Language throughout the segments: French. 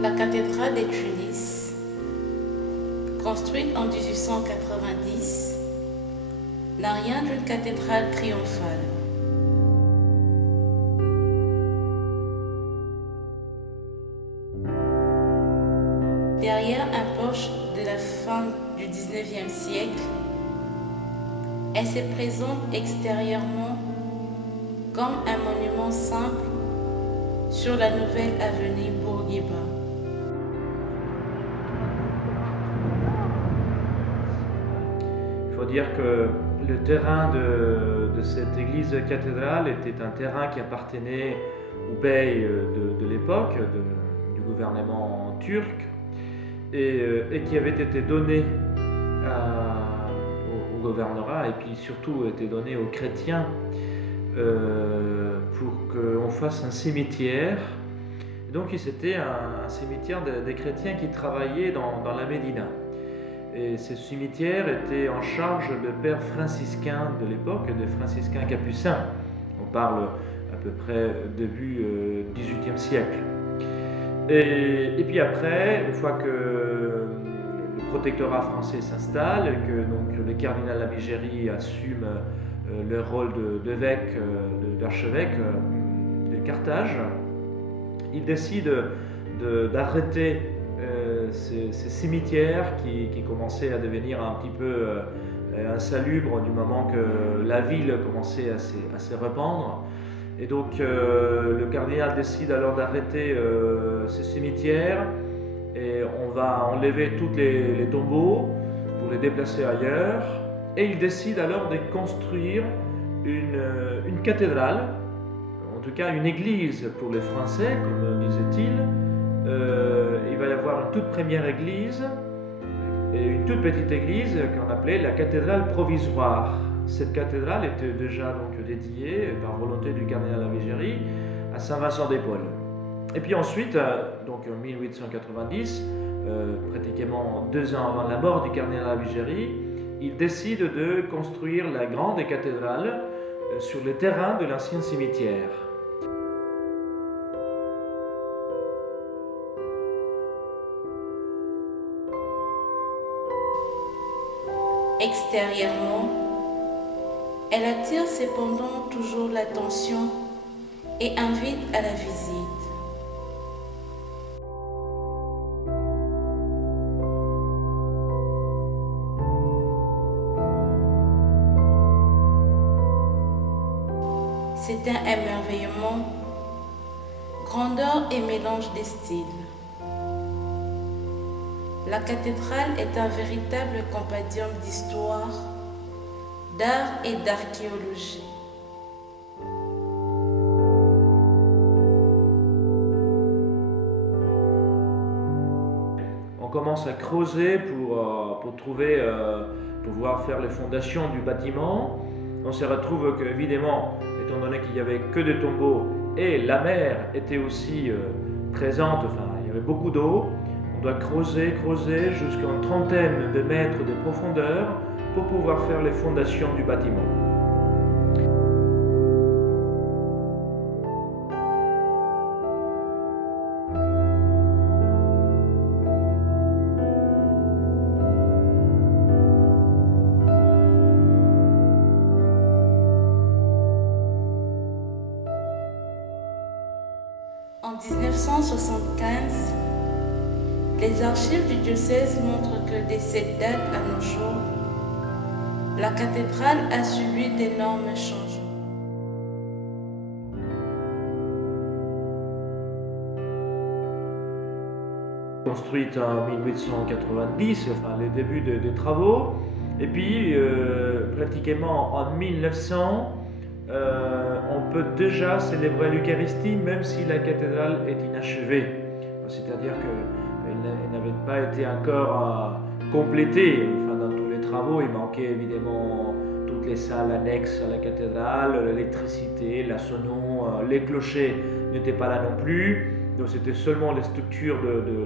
La cathédrale de Tunis, construite en 1890, n'a rien d'une cathédrale triomphale. Derrière un porche de la fin du XIXe siècle, elle se présente extérieurement comme un monument simple sur la nouvelle avenue Bourguiba. Il faut dire que le terrain de cette église cathédrale était un terrain qui appartenait au bey de l'époque, du gouvernement turc, et qui avait été donné au gouvernorat et puis surtout été donné aux chrétiens pour qu'on fasse un cimetière. Et donc c'était un cimetière des chrétiens qui travaillaient dans la Médina. Et ce cimetière était en charge de pères franciscains de l'époque, des franciscains capucins. On parle à peu près début XVIIIe siècle. Et puis après, une fois que le protectorat français s'installe, que donc, le cardinal Lamigeri assume le rôle d'évêque, d'archevêque de Carthage, il décide d'arrêter ces cimetières qui commençaient à devenir un petit peu insalubres du moment que la ville commençait à se répandre. Et donc le cardinal décide alors d'arrêter ces cimetières et on va enlever tous les tombeaux pour les déplacer ailleurs. Et il décide alors de construire une cathédrale, en tout cas une église pour les Français, comme disait-il. Il va y avoir une toute première église et une toute petite église qu'on appelait la cathédrale provisoire. Cette cathédrale était déjà donc dédiée par volonté du cardinal Lamigeri à Saint Vincent des Pauls. Et puis ensuite, donc en 1890, pratiquement 2 ans avant la mort du cardinal Lamigeri, il décide de construire la grande cathédrale sur le terrain de l'ancien cimetière. Extérieurement, elle attire cependant toujours l'attention et invite à la visite. C'est un émerveillement, grandeur et mélange des styles. La cathédrale est un véritable compendium d'histoire, d'art et d'archéologie. On commence à creuser pour trouver, pouvoir faire les fondations du bâtiment. On se retrouve que, évidemment, étant donné qu'il n'y avait que des tombeaux et la mer était aussi présente, enfin il y avait beaucoup d'eau, on doit creuser jusqu'à une trentaine de mètres de profondeur pour pouvoir faire les fondations du bâtiment. En 1975, les archives du diocèse montrent que dès cette date à nos jours, la cathédrale a subi d'énormes changements. Construite en 1890, enfin les débuts des travaux, et puis pratiquement en 1900, on peut déjà célébrer l'Eucharistie même si la cathédrale est inachevée. C'est-à-dire qu'elle n'avait pas été encore complétée. Enfin, dans tous les travaux, il manquait évidemment toutes les salles annexes à la cathédrale, l'électricité, la sono, les clochers n'étaient pas là non plus. Donc c'était seulement les structures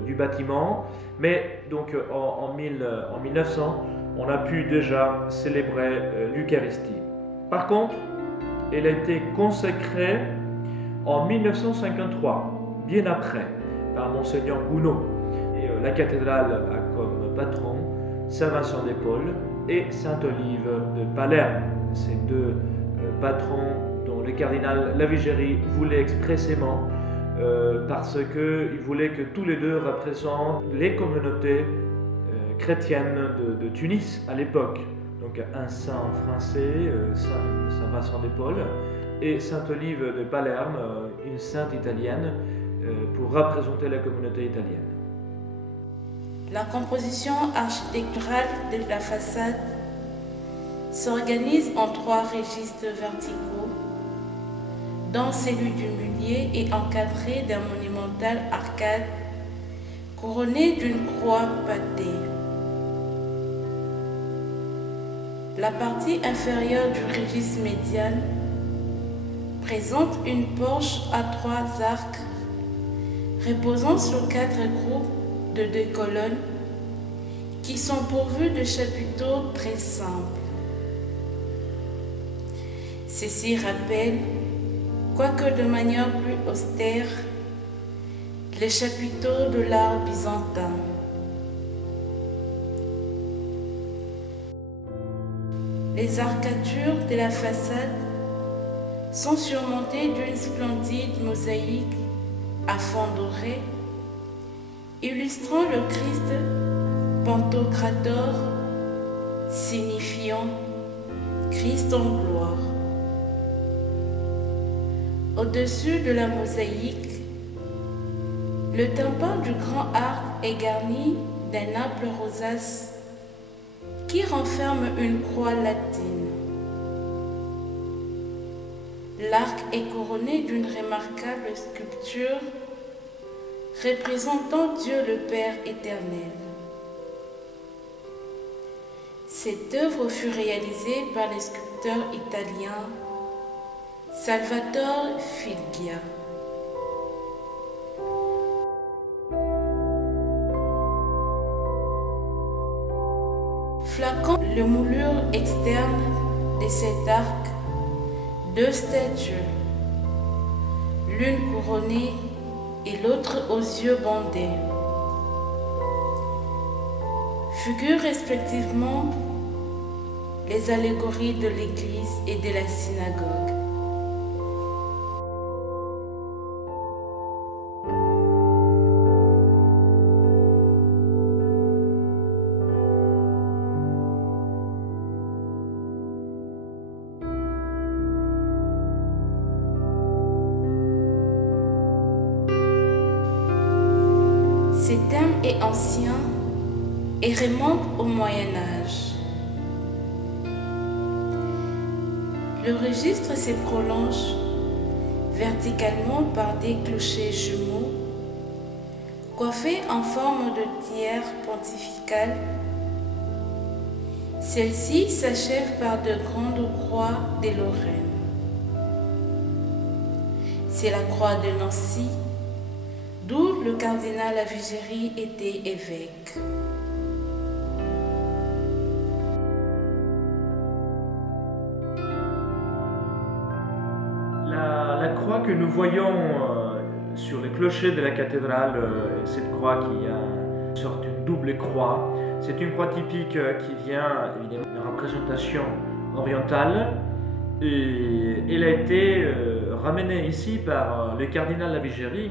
du bâtiment. Mais donc en 1900, on a pu déjà célébrer l'Eucharistie. Par contre, elle a été consacrée en 1953, bien après. par Monseigneur Gounod. Et la cathédrale a comme patron Saint Vincent de Paul et Sainte Olive de Palerme. Ces deux patrons dont le cardinal Lavigérie voulait expressément parce qu'il voulait que tous les deux représentent les communautés chrétiennes de Tunis à l'époque. Donc un saint français, Saint Vincent de Paul, et Sainte Olive de Palerme, une sainte italienne, pour représenter la communauté italienne. La composition architecturale de la façade s'organise en 3 registres verticaux, dont celui du milieu est encadré d'un monumental arcade couronné d'une croix pattée. La partie inférieure du registre médian présente une porche à 3 arcs reposant sur 4 groupes de 2 colonnes qui sont pourvus de chapiteaux très simples. Ceci rappelle, quoique de manière plus austère, les chapiteaux de l'art byzantin. Les arcatures de la façade sont surmontées d'une splendide mosaïque à fond doré, illustrant le Christ Pantocrator, signifiant Christ en gloire. Au-dessus de la mosaïque, le tympan du grand arc est garni d'un ample rosace qui renferme une croix latine. L'arc est couronné d'une remarquable sculpture représentant Dieu le Père éternel. Cette œuvre fut réalisée par le sculpteur italien Salvatore Filgia. Flanquant le moulure externe de cet arc, 2 statues, l'une couronnée et l'autre aux yeux bandés, figurent respectivement les allégories de l'église et de la synagogue. Ce thème est ancien et remonte au Moyen Âge. Le registre se prolonge verticalement par des clochers jumeaux coiffés en forme de tiare pontificale. Celle-ci s'achève par de grandes croix de Lorraine. C'est la croix de Nancy, d'où le cardinal Lavigérie était évêque. La croix que nous voyons sur le clocher de la cathédrale, cette croix qui a une sorte de double croix, c'est une croix typique qui vient évidemment d'une représentation orientale, et elle a été ramenée ici par le cardinal Lavigérie.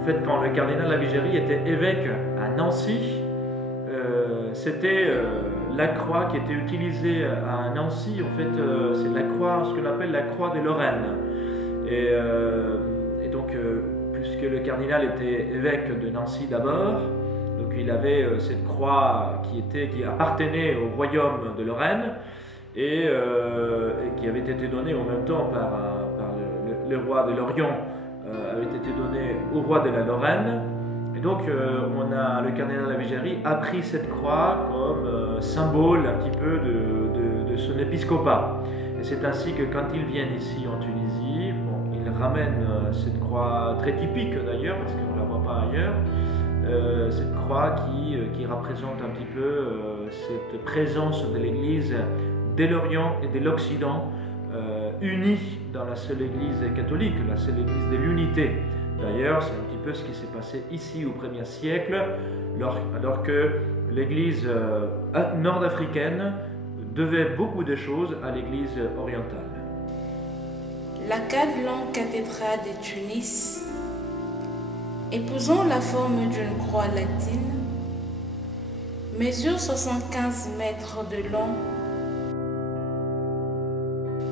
En fait, quand le cardinal Lavigérie était évêque à Nancy, c'était la croix qui était utilisée à Nancy. En fait, c'est la croix, ce qu'on appelle la croix de Lorraine. Et donc, puisque le cardinal était évêque de Nancy d'abord, donc il avait cette croix qui appartenait au royaume de Lorraine et qui avait été donnée en même temps par le roi de l'Orient. Avait été donné au roi de la Lorraine, et donc le cardinal Lavigérie a pris cette croix comme symbole un petit peu de son épiscopat. Et c'est ainsi que quand ils viennent ici en Tunisie, ils ramènent cette croix très typique d'ailleurs, parce qu'on ne la voit pas ailleurs, cette croix qui représente un petit peu cette présence de l'Église de l'Orient et de l'Occident, unis dans la seule Église catholique, la seule Église de l'unité D'ailleurs, c'est un petit peu ce qui s'est passé ici au 1er siècle, alors que l'Église nord-africaine devait beaucoup de choses à l'Église orientale. La Cadlan cathédrale de Tunis, épousant la forme d'une croix latine, mesure 75 mètres de long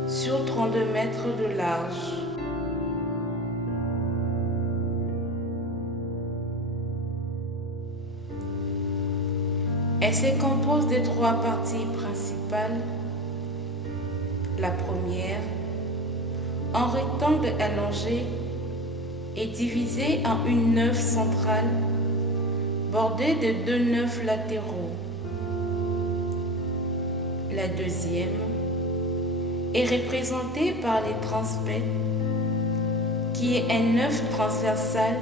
sur 32 mètres de large. Elle se compose de 3 parties principales. La première, en rectangle allongé, est divisée en une nef centrale bordée de 2 nefs latéraux. La deuxième est représentée par les transepts, qui est un nef transversal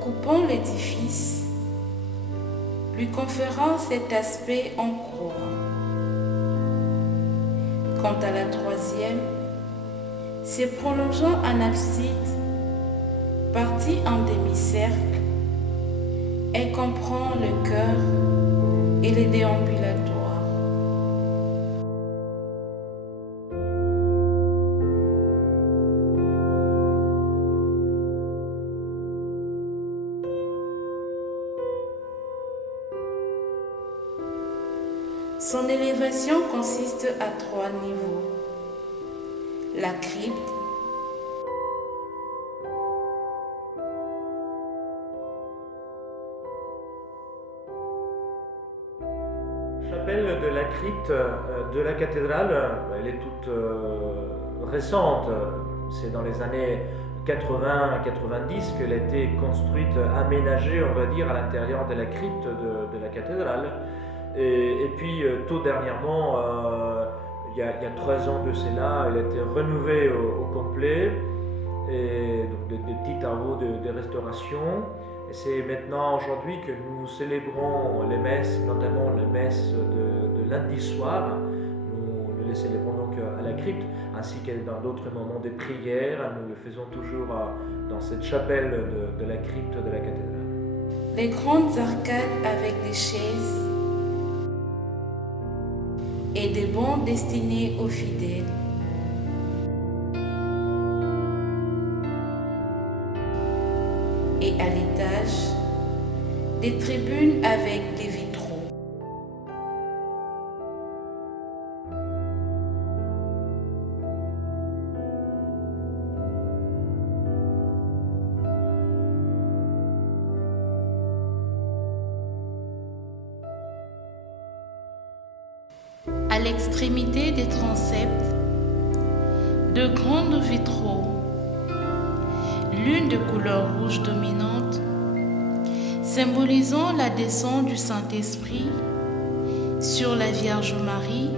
coupant l'édifice, lui conférant cet aspect en croix. Quant à la troisième, se prolongeant en abside, partie en demi-cercle, elle comprend le chœur et les déambulatoires. Son élévation consiste à 3 niveaux. La crypte, La chapelle de la crypte de la cathédrale, elle est toute récente. C'est dans les années 80-90 qu'elle a été construite, aménagée, on va dire, à l'intérieur de la crypte de la cathédrale. Et puis, tout dernièrement, il y a 3 ans de cela, elle a été rénovée au complet, et donc des petits travaux de restauration. Et c'est maintenant, aujourd'hui, que nous célébrons les messes, notamment les messes de lundi soir. Nous les célébrons donc à la crypte, ainsi que dans d'autres moments de prière. Nous le faisons toujours dans cette chapelle de la crypte de la cathédrale. Les grandes arcades avec des chaises et des bancs destinés aux fidèles. Et à l'étage, des tribunes avec des vitraux. À l'extrémité des transepts, de grands vitraux, l'une de couleur rouge dominante, symbolisant la descente du Saint-Esprit sur la Vierge Marie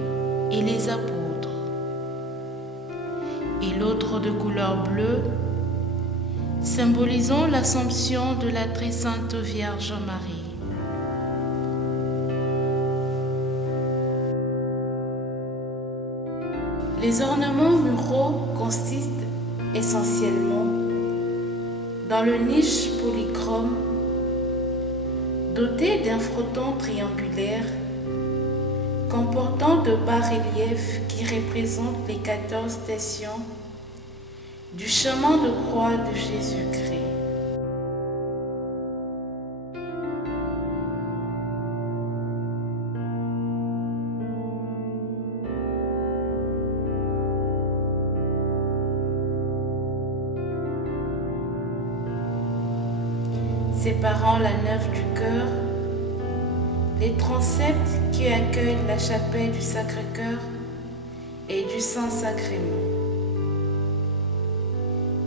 et les apôtres, et l'autre de couleur bleue, symbolisant l'Assomption de la Très Sainte Vierge Marie. Les ornements muraux consistent essentiellement dans le niche polychrome doté d'un frotton triangulaire comportant de bas-reliefs qui représentent les 14 stations du chemin de croix de Jésus-Christ. Séparant la nef du chœur, les transepts qui accueillent la chapelle du Sacré-Cœur et du Saint-Sacrement.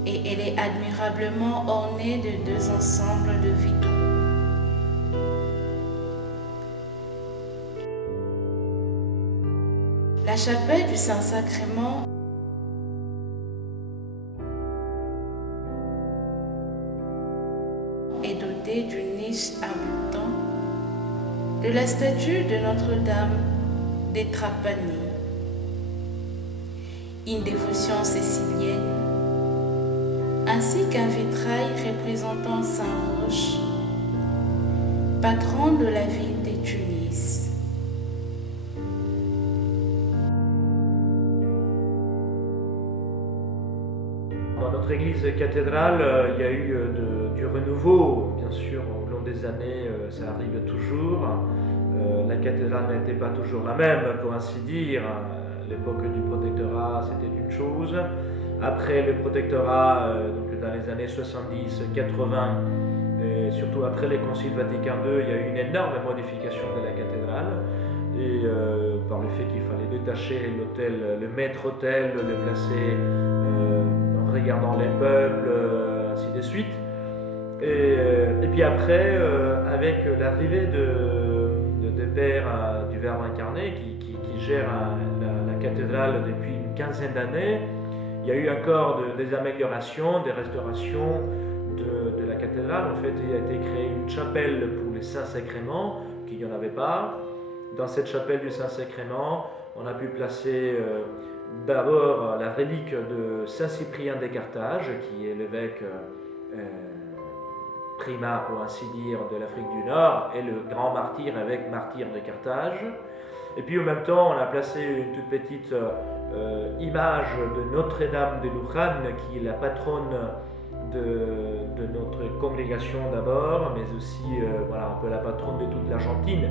Et elle est admirablement ornée de 2 ensembles de vitraux. La chapelle du Saint-Sacrement est dotée d'une niche abritant de la statue de Notre-Dame des Trapani, une dévotion sicilienne ainsi qu'un vitrail représentant Saint Roch, patron de la ville de Tunis. Dans notre église cathédrale, il y a eu du renouveau, bien sûr, au long des années, ça arrive toujours. La cathédrale n'était pas toujours la même, pour ainsi dire. À l'époque du protectorat, c'était une chose. Après le protectorat, donc dans les années 70-80, et surtout après les conciles Vatican II, il y a eu une énorme modification de la cathédrale. Et par le fait qu'il fallait détacher l'autel, le maître-autel, le placer en regardant les meubles, ainsi de suite. Et puis après, avec l'arrivée des pères du Verbe incarné qui gèrent la cathédrale depuis une quinzaine d'années, il y a eu encore des améliorations, des restaurations de la cathédrale. En fait, il a été créé une chapelle pour les Saints-Sacrements, qu'il n'y en avait pas. Dans cette chapelle du Saint-Sacrement, on a pu placer d'abord la relique de Saint-Cyprien des Carthages, qui est l'évêque primat, pour ainsi dire, de l'Afrique du Nord, et le grand martyr, évêque martyr de Carthage. Et puis en même temps, on a placé une toute petite image de Notre-Dame de Luján, qui est la patronne de notre congrégation d'abord, mais aussi voilà, un peu la patronne de toute l'Argentine.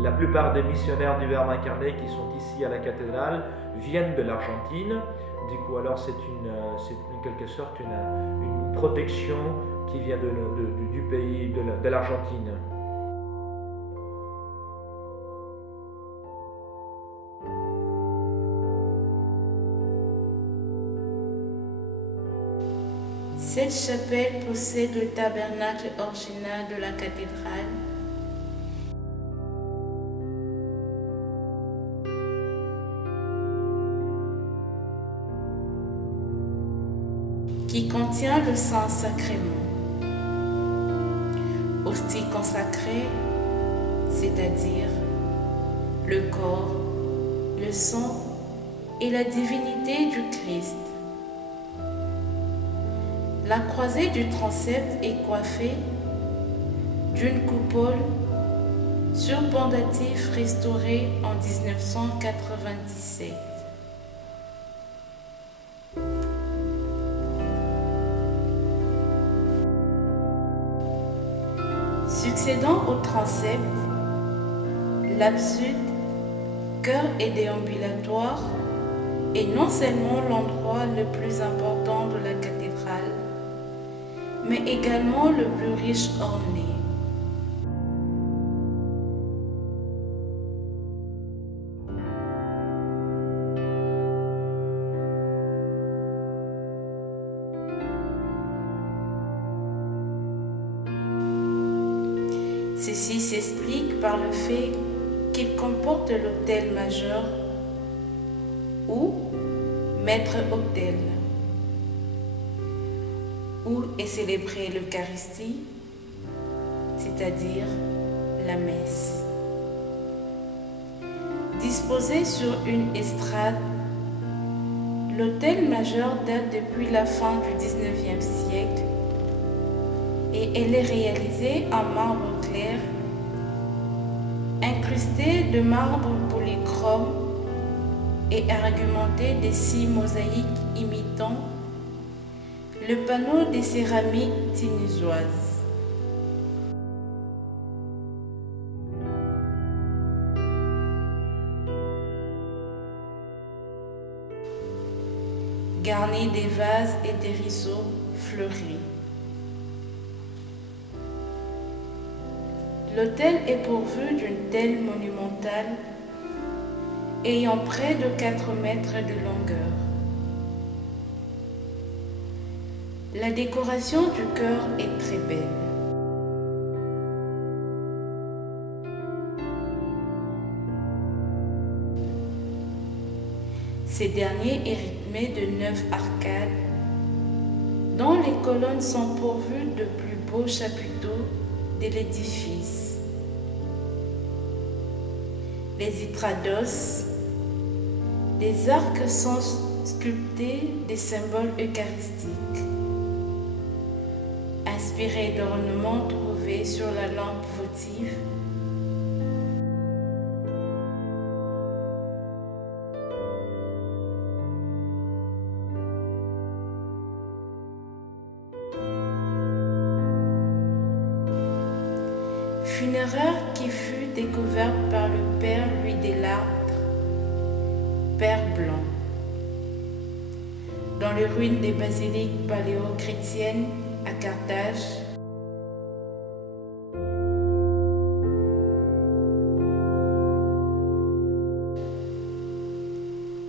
La plupart des missionnaires du Verbe incarné qui sont ici à la cathédrale viennent de l'Argentine. Du coup, alors c'est en quelque sorte une protection qui vient du pays, de l'Argentine. Cette chapelle possède le tabernacle original de la cathédrale, qui contient le Saint-Sacrement, hostie consacrée, c'est-à-dire le corps, le sang et la divinité du Christ. La croisée du transept est coiffée d'une coupole surpendative restaurée en 1997. Succédant au transept, l'abside, chœur et déambulatoire est non seulement l'endroit le plus important de la cathédrale, mais également le plus riche orné. Ceci s'explique par le fait qu'il comporte l'autel majeur ou maître-autel, où est célébrée l'Eucharistie, c'est-à-dire la messe. Disposé sur une estrade, l'autel majeur date depuis la fin du XIXe siècle et elle est réalisée en marbre clair, incrustée de marbre polychrome et argumentée de 6 mosaïques imitant le panneau des céramiques tunisoises. Garni des vases et des riceaux fleuris. L'autel est pourvu d'une telle monumentale ayant près de 4 mètres de longueur. La décoration du chœur est très belle. Ces derniers est rythmé de 9 arcades, dont les colonnes sont pourvues de plus beaux chapiteaux de l'édifice. Les hydrados, des arcs sont sculptés des symboles eucharistiques. inspiré d'ornements trouvés sur la lampe votive. Funéraire qui fut découverte par le père Louis Delattre, père Blanc, dans les ruines des basiliques paléo-chrétiennes à Carthage.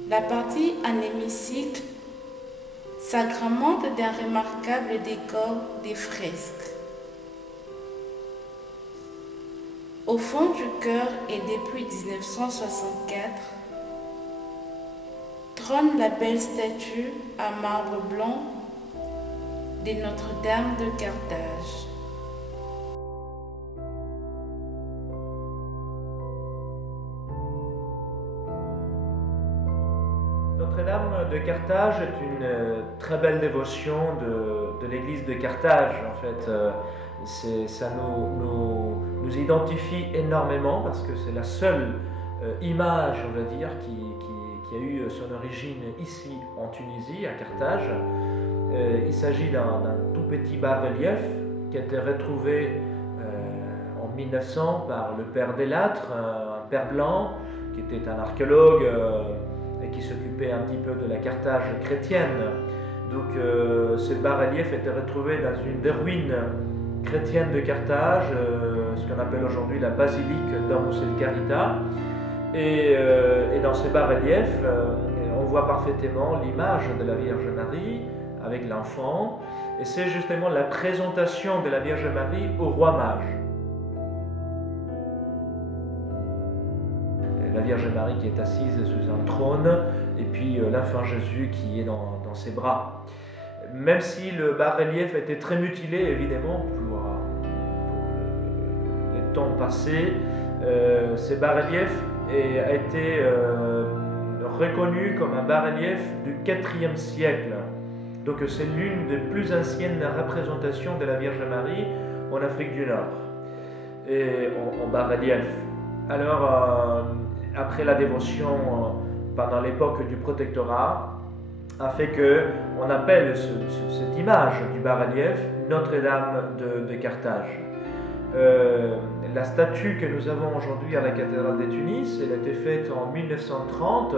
La partie en hémicycle s'agrémente d'un remarquable décor des fresques. Au fond du chœur et depuis 1964, trône la belle statue à marbre blanc de Notre-Dame de Carthage. Notre-Dame de Carthage est une très belle dévotion de l'église de Carthage. En fait, ça nous identifie énormément parce que c'est la seule image, on va dire, qui a eu son origine ici en Tunisie, à Carthage. Il s'agit d'un tout petit bas-relief qui a été retrouvé en 1900 par le père Delattre, un père blanc qui était un archéologue et qui s'occupait un petit peu de la Carthage chrétienne. Donc ce bas-relief a été retrouvé dans une des ruines chrétiennes de Carthage, ce qu'on appelle aujourd'hui la basilique Domus El Carita. Et dans ce bas-relief, on voit parfaitement l'image de la Vierge Marie avec l'enfant, et c'est justement la présentation de la Vierge Marie au roi mage. La Vierge Marie qui est assise sous un trône, et puis l'enfant Jésus qui est dans ses bras. Même si le bas-relief a été très mutilé, évidemment, pour les temps passés, ce bas-relief a été reconnu comme un bas-relief du IVe siècle. Donc c'est l'une des plus anciennes représentations de la Vierge Marie en Afrique du Nord, et en bas-relief. Alors, après la dévotion pendant l'époque du protectorat, a fait qu'on appelle cette image du bas-relief Notre-Dame de Carthage. La statue que nous avons aujourd'hui à la cathédrale de Tunis, elle a été faite en 1930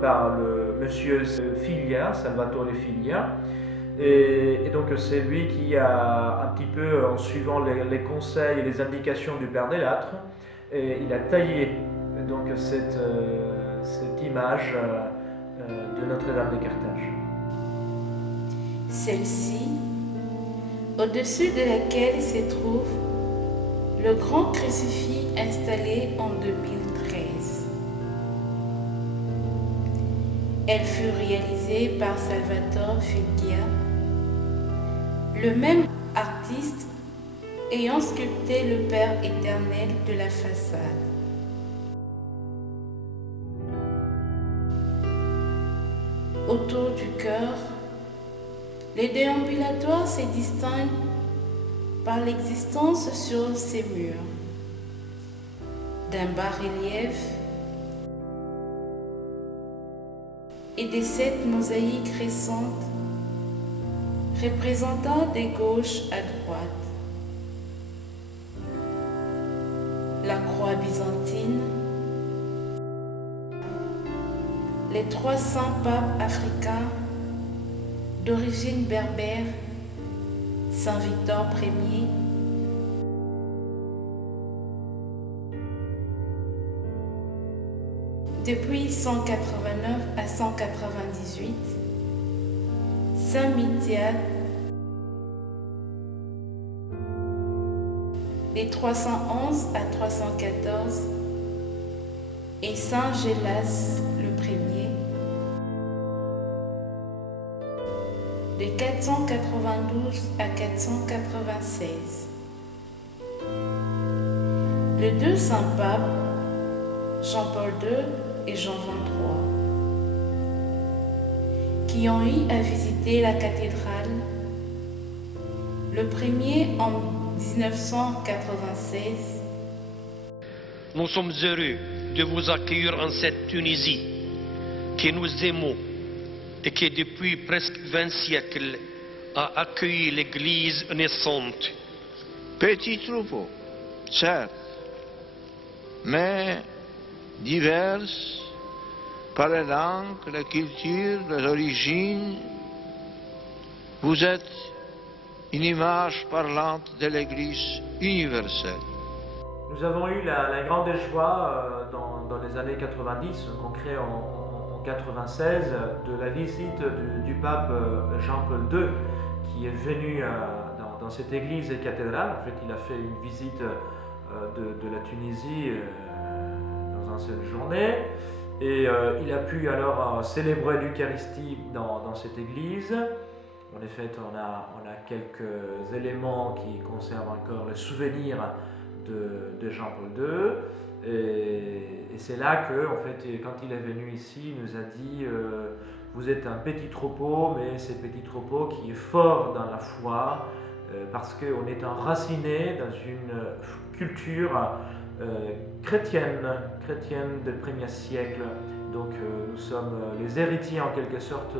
par le monsieur Filia, Salvatore Filia, et donc c'est lui qui a un petit peu, en suivant les conseils et les indications du père Delattre, et il a taillé donc cette image de Notre-Dame de Carthage. Celle-ci, au-dessus de laquelle se trouve le grand crucifix installé en 2013. Elle fut réalisée par Salvatore Filia, le même artiste ayant sculpté le Père éternel de la façade. Autour du chœur, les déambulatoires se distinguent par l'existence sur ces murs d'un bas-relief et de 7 mosaïques récentes représentant de gauche à droite la croix byzantine, les 3 saints papes africains d'origine berbère, Saint Victor Ier, depuis 189 à 198, Saint Midiat, des 311 à 314, et Saint Gélas le premier, de 492 à 496. Les 2 saints papes, Jean-Paul II et Jean XXIII, qui ont eu à visiter la cathédrale le premier en 1996. Nous sommes heureux de vous accueillir en cette Tunisie que nous aimons et qui depuis presque 20 siècles a accueilli l'Église naissante. Petit troupeau, certes, mais diverses par la langue, la culture, les origines. Vous êtes une image parlante de l'Église universelle. Nous avons eu la grande joie dans les années 90, concret en 96, de la visite du pape Jean-Paul II, qui est venu dans cette église et cathédrale. En fait, il a fait une visite de la Tunisie dans une seule journée. Et il a pu alors célébrer l'Eucharistie dans cette église. En effet, on a quelques éléments qui conservent encore le souvenir de Jean-Paul II. Et c'est là que, en fait, quand il est venu ici, il nous a dit vous êtes un petit troupeau, mais c'est petit troupeau qui est fort dans la foi, parce qu'on est enraciné dans une culture chrétienne du premier siècle. Donc nous sommes les héritiers en quelque sorte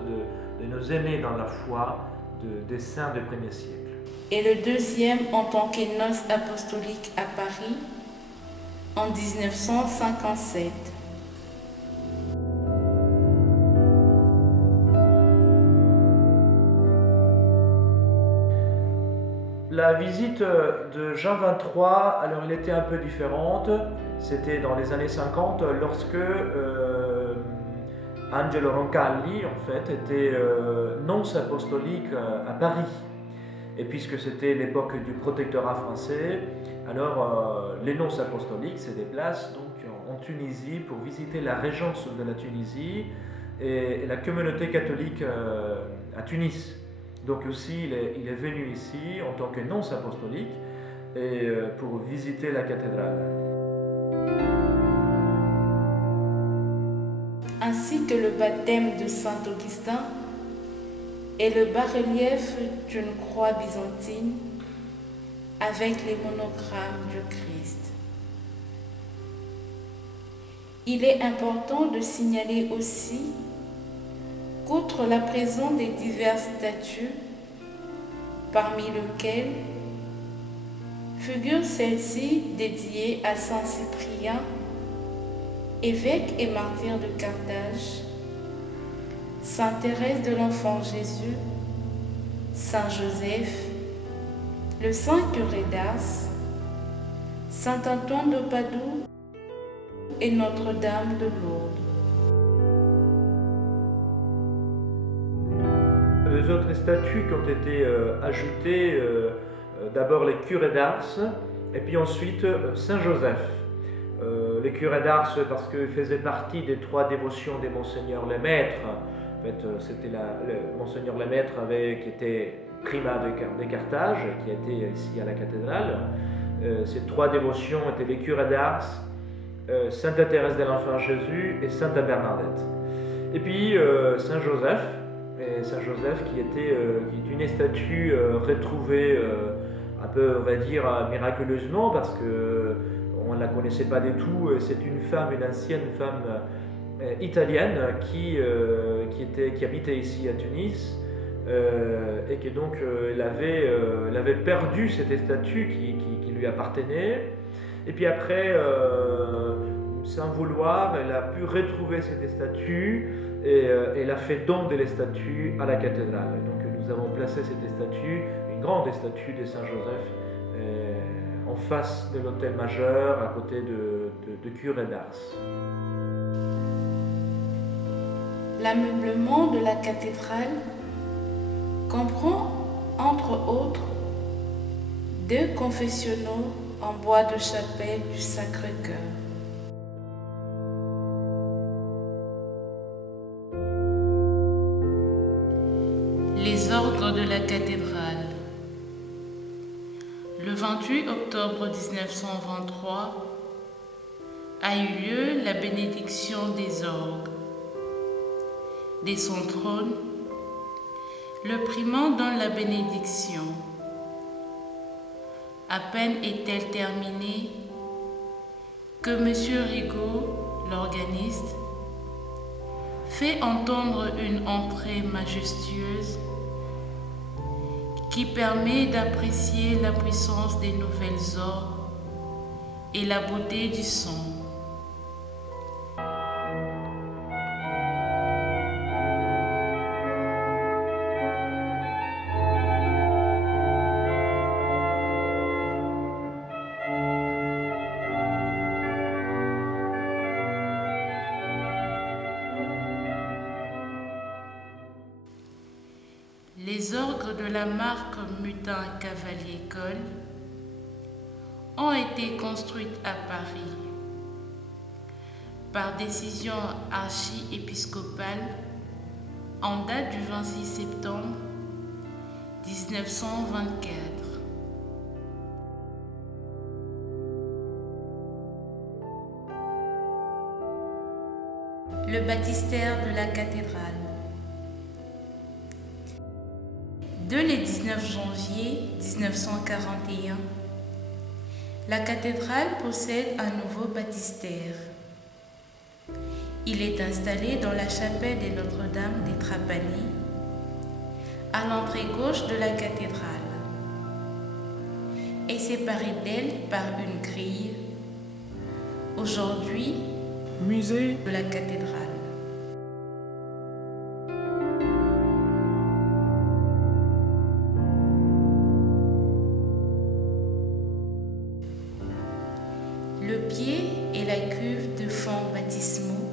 de nos aînés dans la foi, des saints du premier siècle. Et le deuxième en tant qu'énos apostolique à Paris en 1957. La visite de Jean XXIII, alors elle était un peu différente. C'était dans les années 50 lorsque Angelo Roncalli en fait était nonce apostolique à Paris. Et puisque c'était l'époque du protectorat français, alors les nonces apostoliques se déplacent donc en Tunisie pour visiter la régence de la Tunisie et la communauté catholique à Tunis. Donc aussi, il est venu ici en tant que nonce apostolique et pour visiter la cathédrale. Ainsi que le baptême de Saint Augustin et le bas-relief d'une croix byzantine avec les monogrammes du Christ. Il est important de signaler aussi qu'outre la présence des diverses statues, parmi lesquelles figure celle-ci dédiée à Saint Cyprien, évêque et martyr de Carthage, Sainte Thérèse de l'Enfant Jésus, Saint Joseph, le Saint Curé d'Ars, Saint Antoine de Padoue et Notre-Dame de Lourdes. Les autres statues qui ont été ajoutées, d'abord les curés d'Ars et puis ensuite Saint Joseph. Les curés d'Ars parce qu'ils faisaient partie des 3 dévotions des Monseigneur Lemaître. En fait, c'était Monseigneur Lemaître qui était primat de Carthage, qui était ici à la cathédrale. Ces 3 dévotions étaient les curés d'Ars, Sainte Thérèse de l'Enfant Jésus et Sainte Bernadette. Et puis Saint Joseph, qui est une statue retrouvée un peu, on va dire, miraculeusement parce qu'on ne la connaissait pas du tout. C'est une ancienne femme italienne qui habitait ici à Tunis et que donc elle avait perdu cette statue qui lui appartenait. Et puis après, sans vouloir, elle a pu retrouver cette statue et elle a fait don de la statue à la cathédrale. Donc nous avons placé cette statue, une grande statue de Saint Joseph, en face de l'autel majeur, à côté de Curé d'Ars. L'ameublement de la cathédrale comprend, entre autres, 2 confessionnaux en bois de chapelle du Sacré-Cœur. Les ordres de la cathédrale. Le 28 octobre 1923 a eu lieu la bénédiction des orgues. Dès son trône, le primat donne la bénédiction. À peine est-elle terminée que M. Rigaud, l'organiste, fait entendre une entrée majestueuse qui permet d'apprécier la puissance des nouvelles orgues et la beauté du son. Les orgues de la marque Mutin-Cavalier-Coll ont été construites à Paris par décision archi-épiscopale en date du 26 septembre 1924. Le baptistère de la cathédrale. Dès le 19 janvier 1941, la cathédrale possède un nouveau baptistère. Il est installé dans la chapelle de Notre-Dame des Trapani, à l'entrée gauche de la cathédrale, et séparé d'elle par une grille, aujourd'hui musée de la cathédrale. Le pied et la cuve de fonds baptismaux,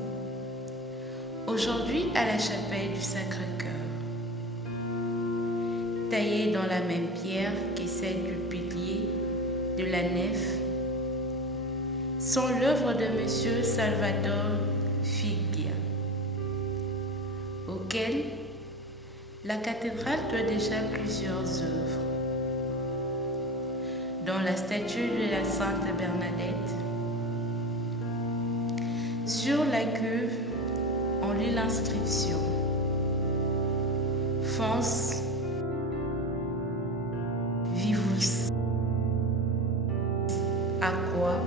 aujourd'hui à la chapelle du Sacré-Cœur. Taillée dans la même pierre que celle du pilier de la nef, sont l'œuvre de M. Salvador Figlia, auquel la cathédrale doit déjà plusieurs œuvres, dont la statue de la Sainte Bernadette. Sur la cuve, on lit l'inscription Fons vivus aqua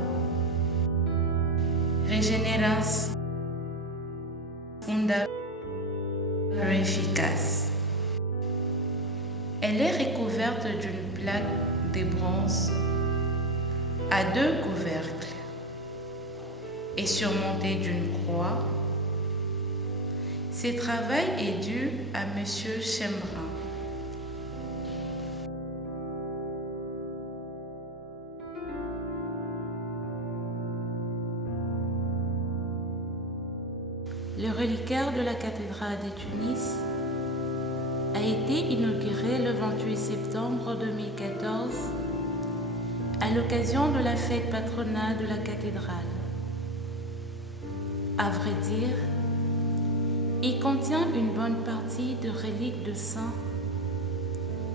regenerans funda efficace. Elle est recouverte d'une plaque de bronze à 2 couvercles et surmontée d'une croix. Ce travail est dû à M. Chembrin. Le reliquaire de la cathédrale de Tunis a été inauguré le 28 septembre 2014 à l'occasion de la fête patronale de la cathédrale. À vrai dire, il contient une bonne partie de reliques de saints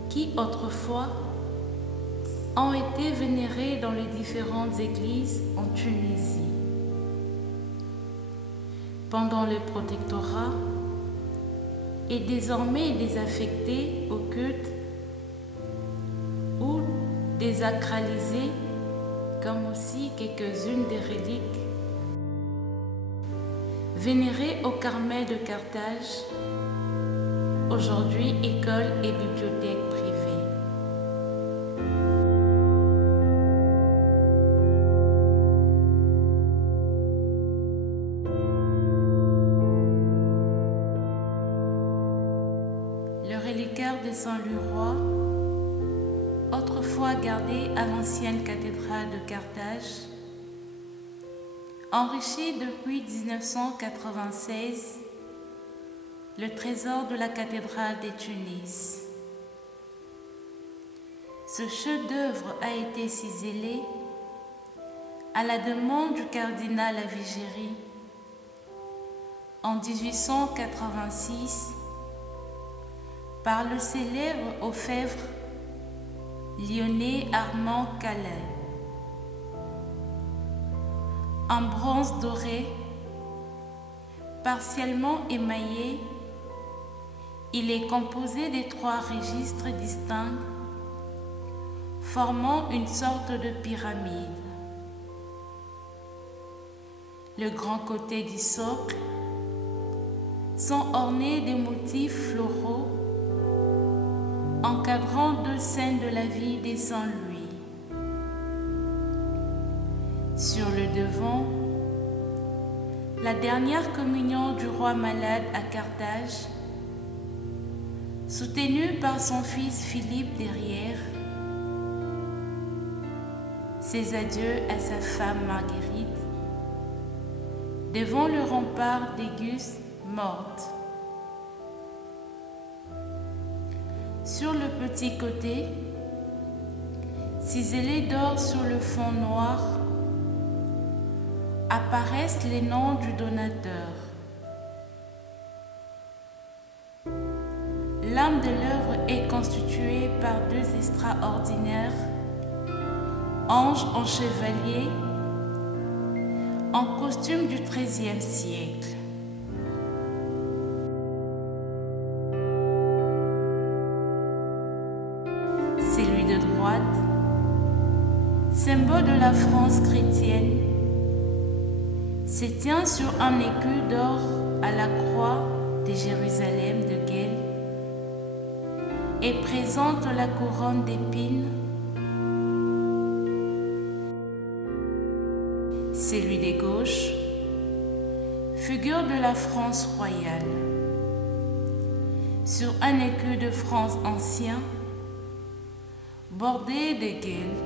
qui autrefois ont été vénérés dans les différentes églises en Tunisie. Pendant le protectorat, et désormais désaffectés au culte ou désacralisés, comme aussi quelques-unes des reliques vénérées au Carmel de Carthage, aujourd'hui école et bibliothèque privée. Le reliquaire de Saint-Louis-Roi, autrefois gardé à l'ancienne cathédrale de Carthage, enrichi depuis 1996, le trésor de la cathédrale de Tunis. Ce chef-d'œuvre a été ciselé à la demande du cardinal Lavigérie en 1886 par le célèbre orfèvre lyonnais Armand Calais. En bronze doré, partiellement émaillé, il est composé de 3 registres distincts formant une sorte de pyramide. Le grand côté du socle sont ornés des motifs floraux encadrant deux scènes de la vie des Saint-Louis. Sur le devant, la dernière communion du roi malade à Carthage, soutenu par son fils Philippe derrière, ses adieux à sa femme Marguerite, devant le rempart d'Auguste morte. Sur le petit côté, ciselés d'or sur le fond noir, apparaissent les noms du donateur. L'âme de l'œuvre est constituée par deux extraordinaires anges en chevalier en costume du XIIIe siècle. Celui de droite, symbole de la France chrétienne, se tient sur un écu d'or à la croix de Jérusalem de Guel et présente la couronne d'épines. Celui des gauches, figure de la France royale, sur un écu de France ancien, bordé de gueules,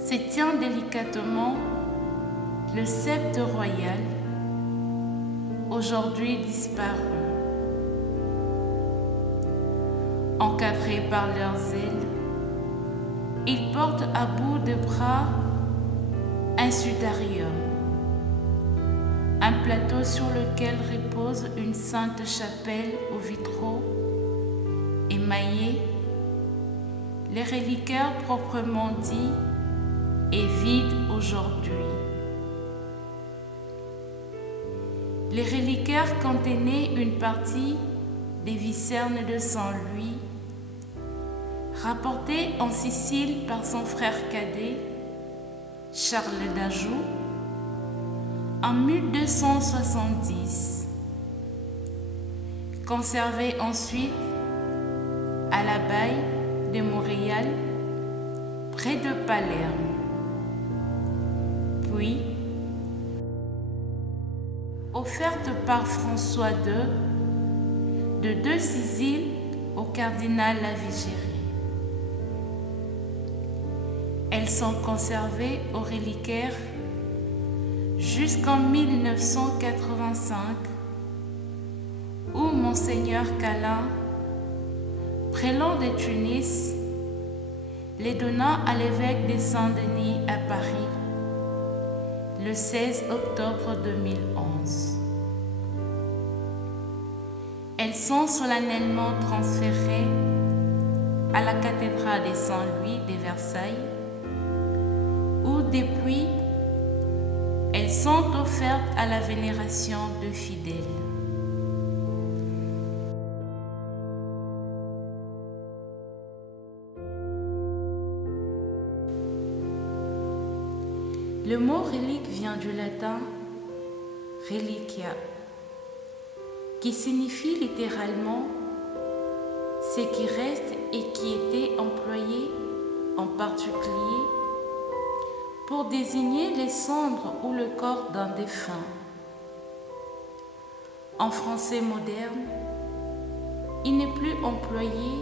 se tient délicatement le sceptre royal, aujourd'hui disparu. Encadrés par leurs ailes, ils portent à bout de bras un sudarium, un plateau sur lequel repose une sainte chapelle aux vitraux émaillés. Les reliquaires proprement dit est vide aujourd'hui. Les reliquaires contenaient une partie des vicernes de Saint-Louis, rapportées en Sicile par son frère cadet, Charles d'Anjou, en 1270, conservées ensuite à l'abbaye de Montréal, près de Palerme, puis offerte par François II de Sicile au cardinal Lavigérie. Elles sont conservées au reliquaire jusqu'en 1985, où Monseigneur Calin, prélat de Tunis, les donna à l'évêque de Saint-Denis à Paris le 16 octobre 2011. Elles sont solennellement transférées à la cathédrale de Saint-Louis de Versailles, où depuis elles sont offertes à la vénération de fidèles. Le mot relique vient du latin reliquia, qui signifie littéralement ce qui reste et qui était employé en particulier pour désigner les cendres ou le corps d'un défunt. En français moderne, il n'est plus employé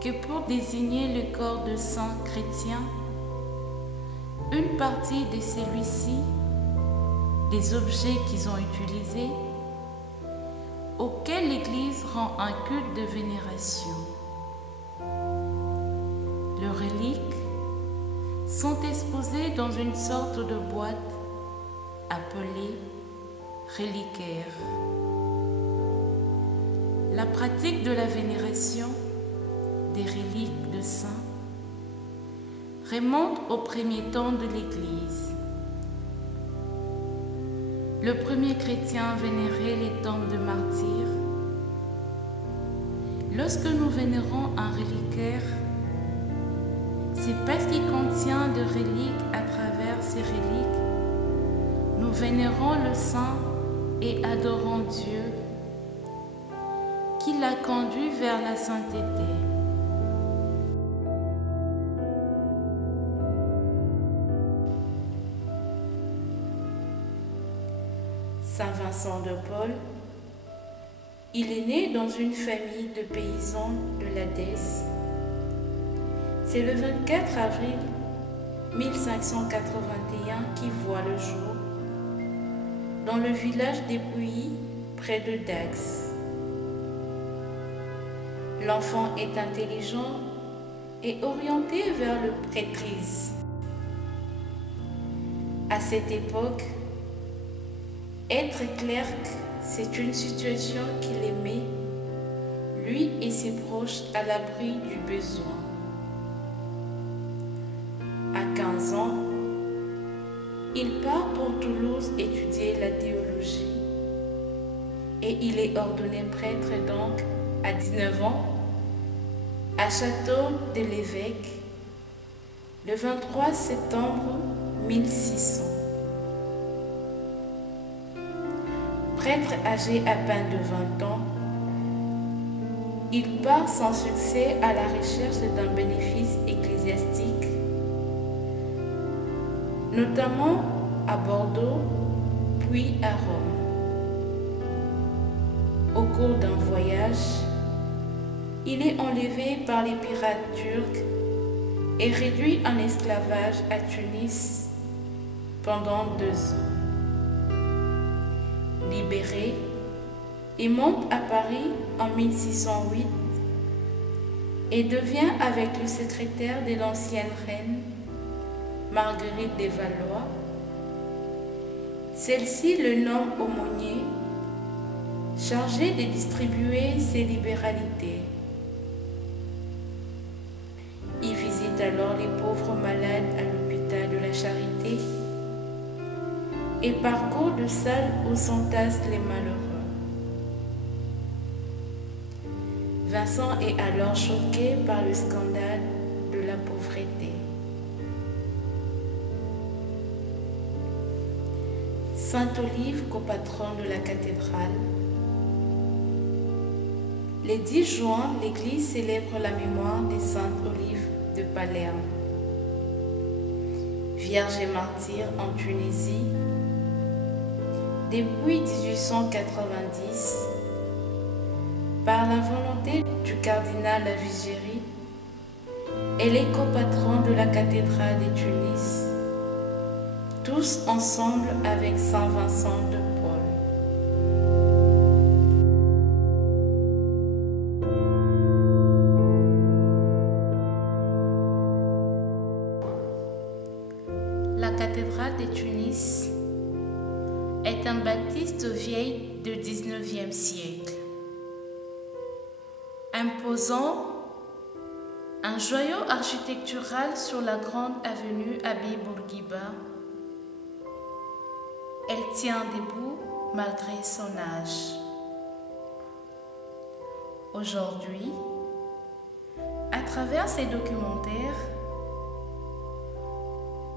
que pour désigner le corps de saints chrétiens, une partie de celui-ci, des objets qu'ils ont utilisés, auxquels l'Église rend un culte de vénération. Les reliques sont exposées dans une sorte de boîte appelée reliquaire. La pratique de la vénération des reliques de saints remonte au premier temps de l'Église. Le premier chrétien vénérait les tombes de martyrs. Lorsque nous vénérons un reliquaire, c'est parce qu'il contient de reliques. À travers ces reliques, nous vénérons le saint et adorons Dieu qui l'a conduit vers la sainteté. Saint Vincent de Paul, il est né dans une famille de paysans de l'Hadès. C'est le 24 avril 1581 qu'il voit le jour dans le village des Pouilly, près de Dax. L'enfant est intelligent et orienté vers le prêtrise. À cette époque, être clerc, c'est une situation qu'il aimait, lui et ses proches, à l'abri du besoin. À 15 ans, il part pour Toulouse étudier la théologie et il est ordonné prêtre donc à 19 ans à Château de l'Évêque le 23 septembre 1600. Prêtre âgé à peine de 20 ans, il part sans succès à la recherche d'un bénéfice ecclésiastique, notamment à Bordeaux, puis à Rome. Au cours d'un voyage, il est enlevé par les pirates turcs et réduit en esclavage à Tunis pendant 2 ans. Libéré, il monte à Paris en 1608 et devient avec le secrétaire de l'ancienne reine, Marguerite des Valois. Celle-ci le nomme aumônier, chargé de distribuer ses libéralités. Il visite alors les pauvres malades à l'hôpital de la Charité et parcourt de salles où s'entassent les malheureux. Vincent est alors choqué par le scandale de la pauvreté. Sainte Olive, copatronne de la cathédrale. Le 10 juin, l'Église célèbre la mémoire de Sainte Olive de Palerme, vierge et martyre en Tunisie. Depuis 1890, par la volonté du cardinal Lavigéry, elle est copatronne de la cathédrale de Tunis, tous ensemble avec Saint Vincent de Paul. La cathédrale de Tunis est un baptiste vieil du 19e siècle. Imposant, un joyau architectural sur la grande avenue Abbé Bourguiba, elle tient debout malgré son âge. Aujourd'hui, à travers ces documentaires,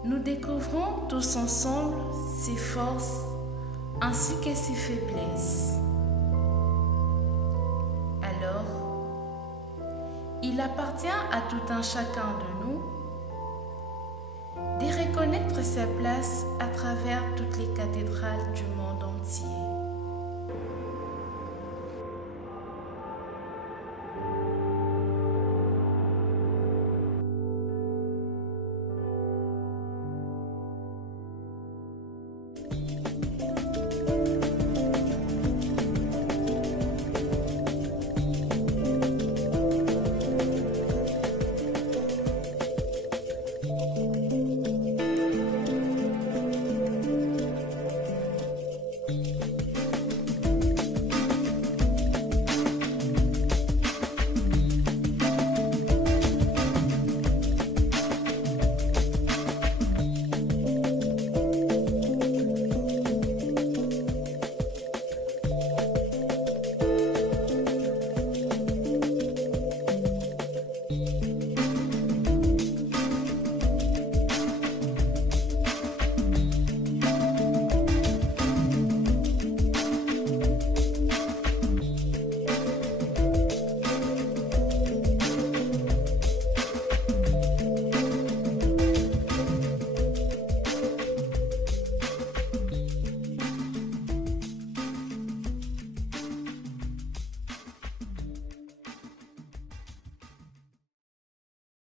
nous découvrons tous ensemble ses forces ainsi que ses faiblesses. Alors, il appartient à tout un chacun de nous de reconnaître sa place à travers toutes les cathédrales du monde entier.